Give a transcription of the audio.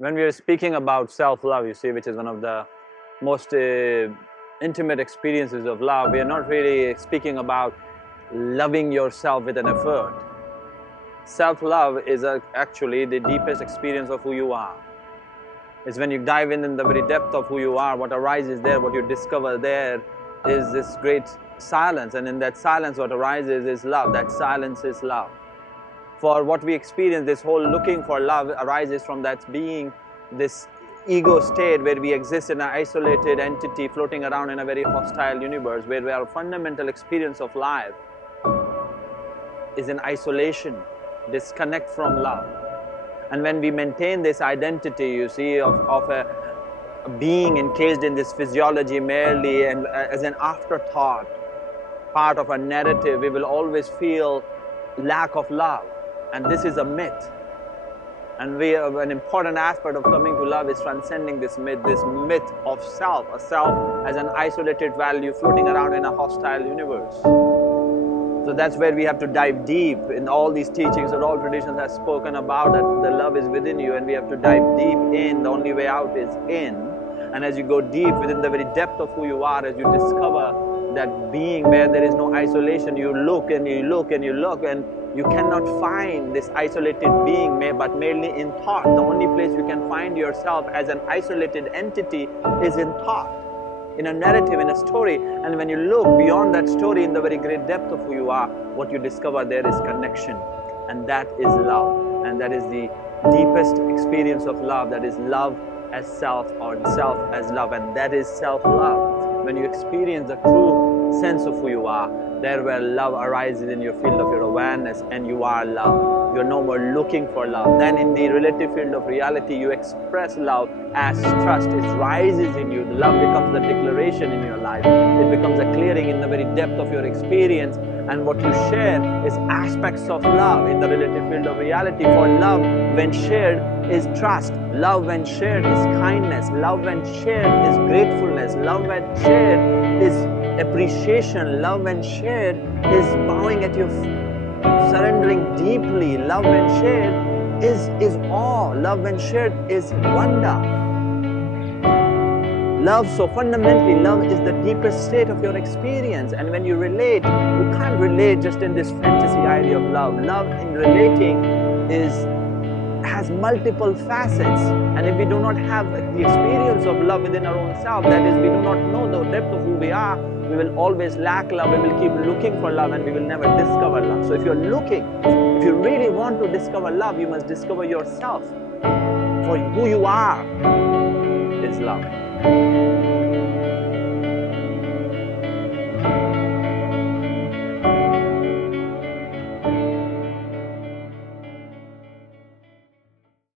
When we are speaking about self-love, you see, which is one of the most intimate experiences of love, we are not really speaking about loving yourself with an effort. Self-love is actually the deepest experience of who you are. It's when you dive in the very depth of who you are, what arises there, what you discover there is this great silence. And in that silence, what arises is love. That silence is love. For what we experience, this whole looking for love arises from that being this ego state where we exist in an isolated entity floating around in a very hostile universe, where our fundamental experience of life is in isolation, disconnect from love. And when we maintain this identity, you see, of a being encased in this physiology merely and as an afterthought, part of a narrative, we will always feel lack of love. And this is a myth. And an important aspect of coming to love is transcending this myth of self, a self as an isolated value floating around in a hostile universe. So that's where we have to dive deep in all these teachings that all traditions have spoken about, that the love is within you and we have to dive deep in. The only way out is in. And as you go deep within the very depth of who you are, as you discover that being where there is no isolation, you look and you look and you look, and you cannot find this isolated being but merely in thought. The only place you can find yourself as an isolated entity is in thought, in a narrative, in a story. And when you look beyond that story in the very great depth of who you are, what you discover there is connection. And that is love. And that is the deepest experience of love. That is love as self, or self as love. And that is self-love. When you experience the true sense of who you are, there where love arises in your field of your awareness, and you are love. You're no more looking for love. Then in the relative field of reality, you express love as trust. It rises in you. The love becomes the declaration in your life. It becomes a clearing in the very depth of your experience. And what you share is aspects of love in the relative field of reality. For love, when shared, is trust. Love, when shared, is kindness. Love, when shared, is gratefulness. Love, when shared, is appreciation. Love, when shared, is bowing at your feet, surrendering deeply. Love, when shared, is awe. Love, when shared, is wonder. Love, so fundamentally, love is the deepest state of your experience. And when you relate, you can't relate just in this fantasy idea of love. Love in relating has multiple facets. And if we do not have the experience of love within our own self, that is, we do not know the depth of who we are, we will always lack love. We will keep looking for love and we will never discover love. So if you're looking, if you really want to discover love, you must discover yourself. For who you are is love.